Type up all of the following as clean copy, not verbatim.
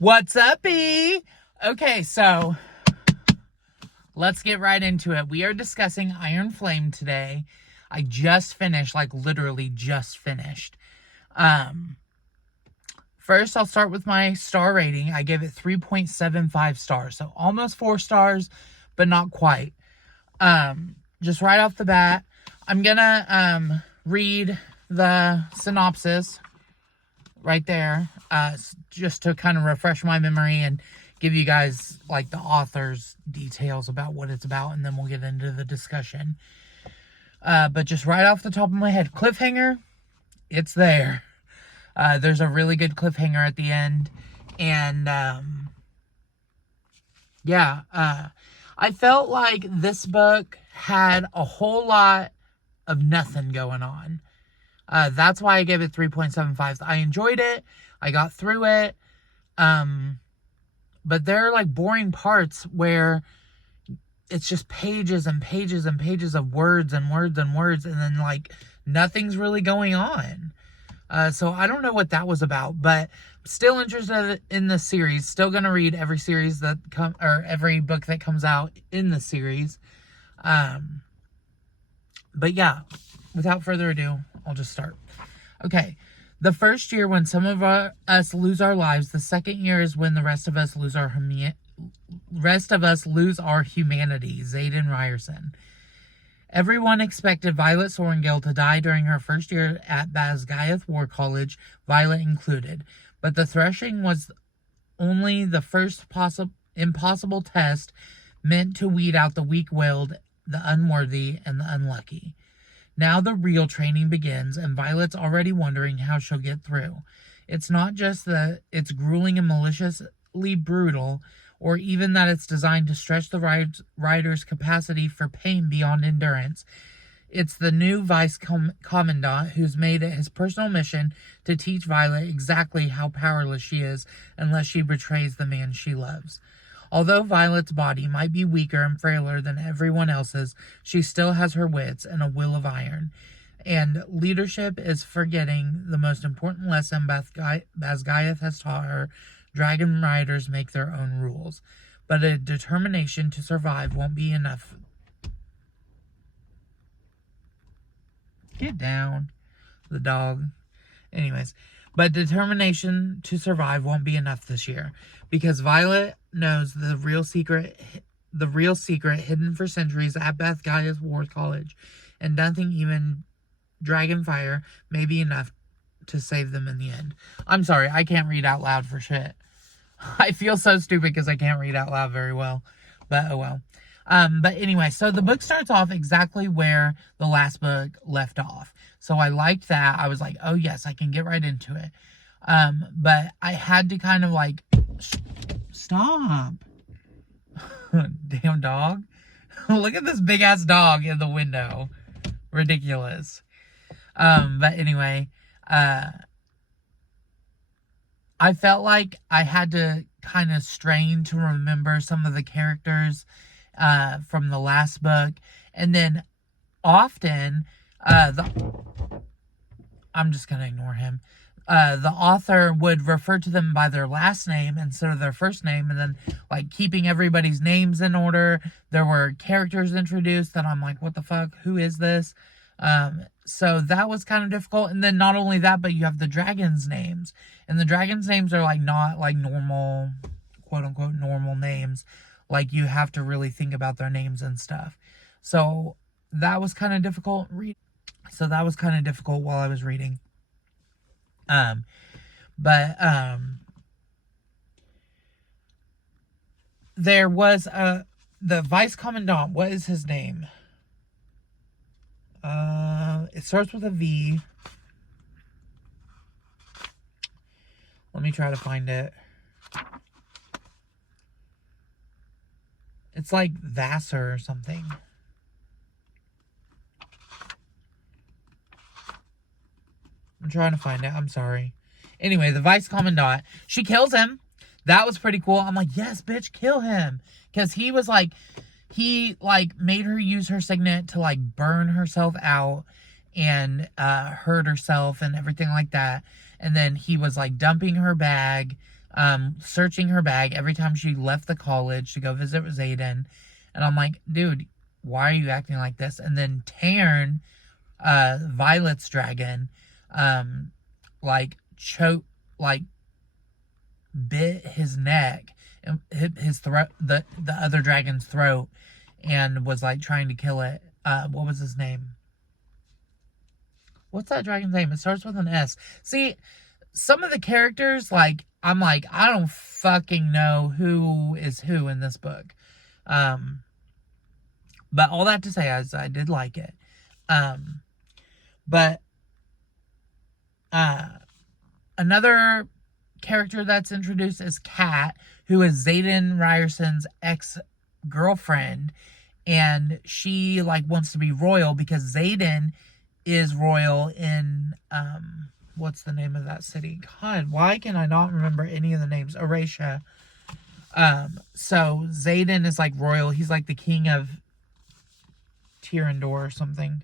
What's up, E? Okay, so let's get right into it. We are discussing Iron Flame today. I just finished, like literally just finished. First, I'll start with my star rating. I gave it 3.75 stars, so almost 4 stars, but not quite. Just right off the bat, I'm gonna read the synopsis right there, just to kind of refresh my memory and give you guys like the author's details about what it's about, and then we'll get into the discussion. But just right off the top of my head, cliffhanger, it's there. There's a really good cliffhanger at the end, and I felt like this book had a whole lot of nothing going on. That's why I gave it 3.75. I enjoyed it. I got through it. But there are like boring parts where it's just pages and pages and pages of words and words and words, and then like nothing's really going on. So I don't know what that was about, but still interested in the series. Still gonna read every series that every book that comes out in the series. But yeah, without further ado, I'll just start. Okay. The first year when some of us lose our lives, the second year is when the rest of us lose our humanity. Zayden Ryerson. Everyone expected Violet Sorrengill to die during her first year at Basgiath War College, Violet included. But the threshing was only the first impossible test meant to weed out the weak-willed, the unworthy, and the unlucky. Now the real training begins, and Violet's already wondering how she'll get through. It's not just that it's grueling and maliciously brutal, or even that it's designed to stretch the rider's capacity for pain beyond endurance. It's the new vice commandant who's made it his personal mission to teach Violet exactly how powerless she is unless she betrays the man she loves. Although Violet's body might be weaker and frailer than everyone else's, she still has her wits and a will of iron. And leadership is forgetting the most important lesson Basgiath has taught her. Dragon riders make their own rules. But a determination to survive won't be enough. Get down, the dog. Anyways, but determination to survive won't be enough this year, because Violet knows the real secret hidden for centuries at Basgiath War College, and nothing, even Dragonfire, may be enough to save them in the end. I'm sorry, I can't read out loud for shit. I feel so stupid because I can't read out loud very well, but oh well. But anyway, so the book starts off exactly where the last book left off. So I liked that. I was like, oh yes, I can get right into it. But I had to kind of like, stop. Damn dog. Look at this big ass dog in the window. Ridiculous. But anyway, I felt like I had to kind of strain to remember some of the characters from the last book, and then often I'm just gonna ignore him. The author would refer to them by their last name instead of their first name, and then like keeping everybody's names in order. There were characters introduced that I'm like, what the fuck? Who is this? So that was kind of difficult. And then not only that, but you have the dragons' names, and the dragons' names are like not like normal, quote unquote, normal names. Like you have to really think about their names and stuff. So that was kind of difficult. While I was reading. There was the vice commandant. What is his name? It starts with a V. Let me try to find it. It's like Vassar or something. I'm trying to find it. I'm sorry. Anyway, the vice commandant, she kills him. That was pretty cool. I'm like, yes, bitch, kill him. Because he was like, he like made her use her signet to like burn herself out and hurt herself and everything like that. And then he was like dumping her bag searching her bag every time she left the college to go visit with Xaden. And I'm like, dude, why are you acting like this? And then Taryn, Violet's dragon, bit his neck and hit his throat, the other dragon's throat, and was like trying to kill it. What was his name? What's that dragon's name? It starts with an S. See, some of the characters, like, I'm like, I don't fucking know who is who in this book. But all that to say, I did like it. But another character that's introduced is Kat, who is Xaden Ryerson's ex-girlfriend. And she, like, wants to be royal because Xaden is royal in, what's the name of that city? God, why can I not remember any of the names? Erasia. So Xaden is, like, royal. He's, like, the king of Tyrandor or something.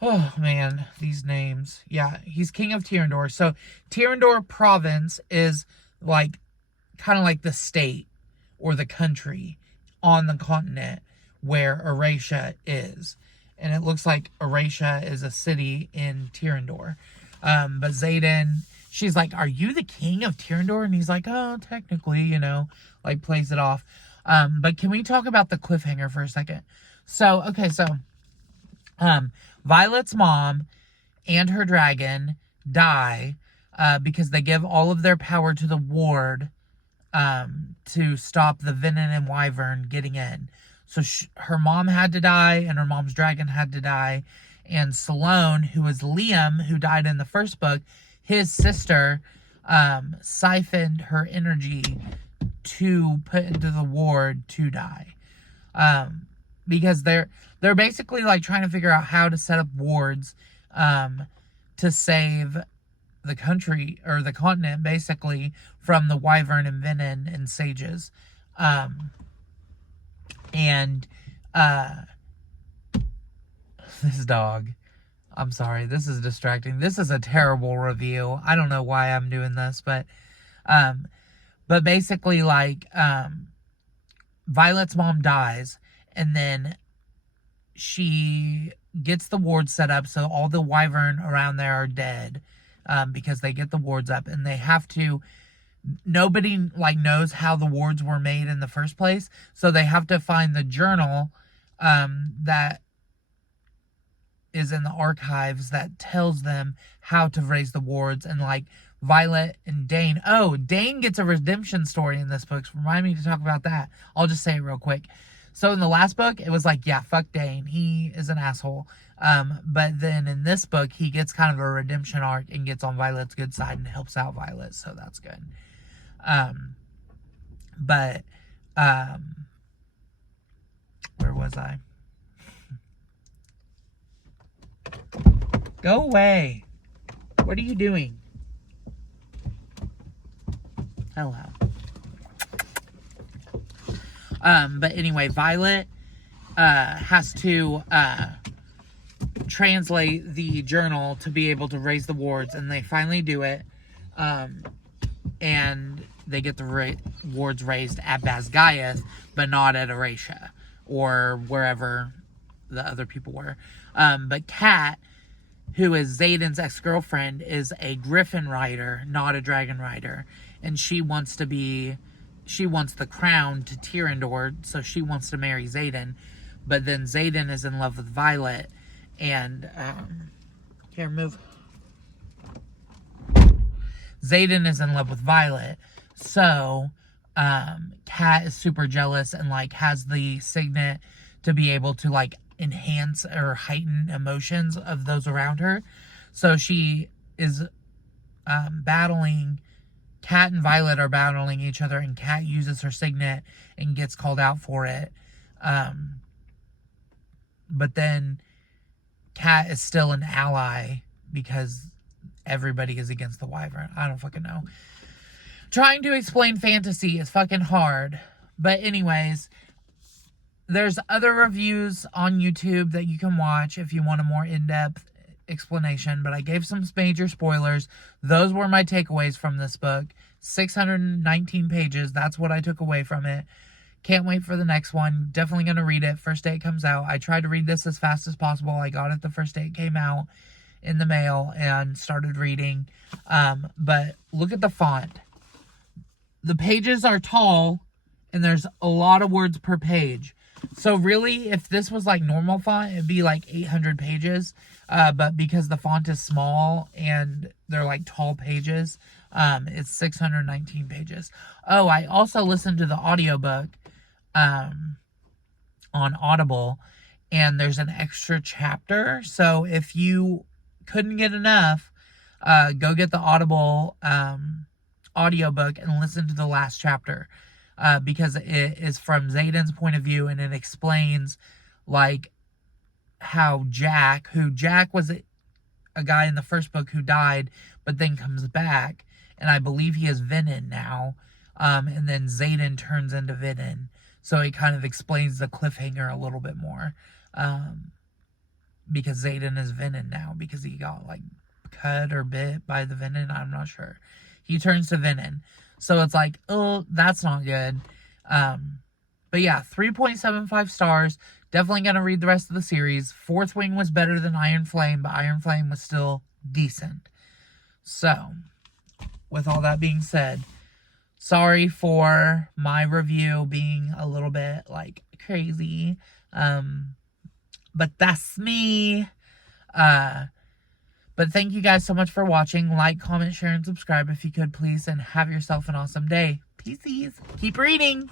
Oh, man, these names. Yeah, he's king of Tyrandor. So Tyrandor province is, like, kind of like the state or the country on the continent where Erasia is. And it looks like Erasia is a city in Tyrandor. But Xaden, she's like, are you the king of Tyrandor? And he's like, oh, technically, you know, like, plays it off. But can we talk about the cliffhanger for a second? So, okay, so, Violet's mom and her dragon die, because they give all of their power to the ward, to stop the Venom and Wyvern getting in. So her mom had to die, and her mom's dragon had to die. And Sloane, who was Liam, who died in the first book, his sister, siphoned her energy to put into the ward to die. Because they're basically, like, trying to figure out how to set up wards, to save the country, or the continent, basically, from the Wyvern and Venom and Sages. This dog. I'm sorry, this is distracting. This is a terrible review. I don't know why I'm doing this, but basically, like, Violet's mom dies, and then she gets the wards set up, so all the Wyvern around there are dead, because they get the wards up, and they have to, nobody, like, knows how the wards were made in the first place, so they have to find the journal, that is in the archives that tells them how to raise the wards. And, like, Violet and Dane, Dane gets a redemption story in this book, so remind me to talk about that. I'll just say it real quick. So in the last book, it was like, yeah, fuck Dane, he is an asshole. But then in this book, he gets kind of a redemption arc and gets on Violet's good side and helps out Violet, so that's good. Where was I? Go away. What are you doing? Hello. But anyway, Violet has to translate the journal to be able to raise the wards, and they finally do it. And they get the wards raised at Basgiath, but not at Erasia or wherever the other people were. But Kat, who is Xaden's ex-girlfriend, is a griffin rider, not a dragon rider. And she wants the crown to Tyrandor, so she wants to marry Xaden. But then Xaden is in love with Violet, and, here, move. Xaden is in love with Violet, so, Kat is super jealous and, like, has the signet to be able to, like, enhance or heighten emotions of those around her. So she is, battling, Kat and Violet are battling each other, and Kat uses her signet and gets called out for it. But then Kat is still an ally because everybody is against the Wyvern. I don't fucking know. Trying to explain fantasy is fucking hard. But anyways, there's other reviews on YouTube that you can watch if you want a more in-depth explanation. But I gave some major spoilers. Those were my takeaways from this book. 619 pages. That's what I took away from it. Can't wait for the next one. Definitely going to read it first day it comes out. I tried to read this as fast as possible. I got it the first day it came out in the mail and started reading. But look at the font. The pages are tall and there's a lot of words per page. So really, if this was like normal font, it'd be like 800 pages. But because the font is small and they're like tall pages, it's 619 pages. Oh, I also listened to the audiobook on Audible, and there's an extra chapter. So if you couldn't get enough, go get the Audible audiobook and listen to the last chapter, because it is from Xaden's point of view, and it explains like how Jack was a guy in the first book who died but then comes back, and I believe he is Venin now, and then Xaden turns into Venin. So it kind of explains the cliffhanger a little bit more, because Xaden is Venin now because he got like cut or bit by the Venin. I'm not sure. He turns to Venin. So it's like, oh, that's not good. But yeah, 3.75 stars. Definitely going to read the rest of the series. Fourth Wing was better than Iron Flame, but Iron Flame was still decent. So, with all that being said, sorry for my review being a little bit, like, crazy. But that's me. But thank you guys so much for watching. Like, comment, share, and subscribe if you could, please. And have yourself an awesome day. Peace. Keep reading.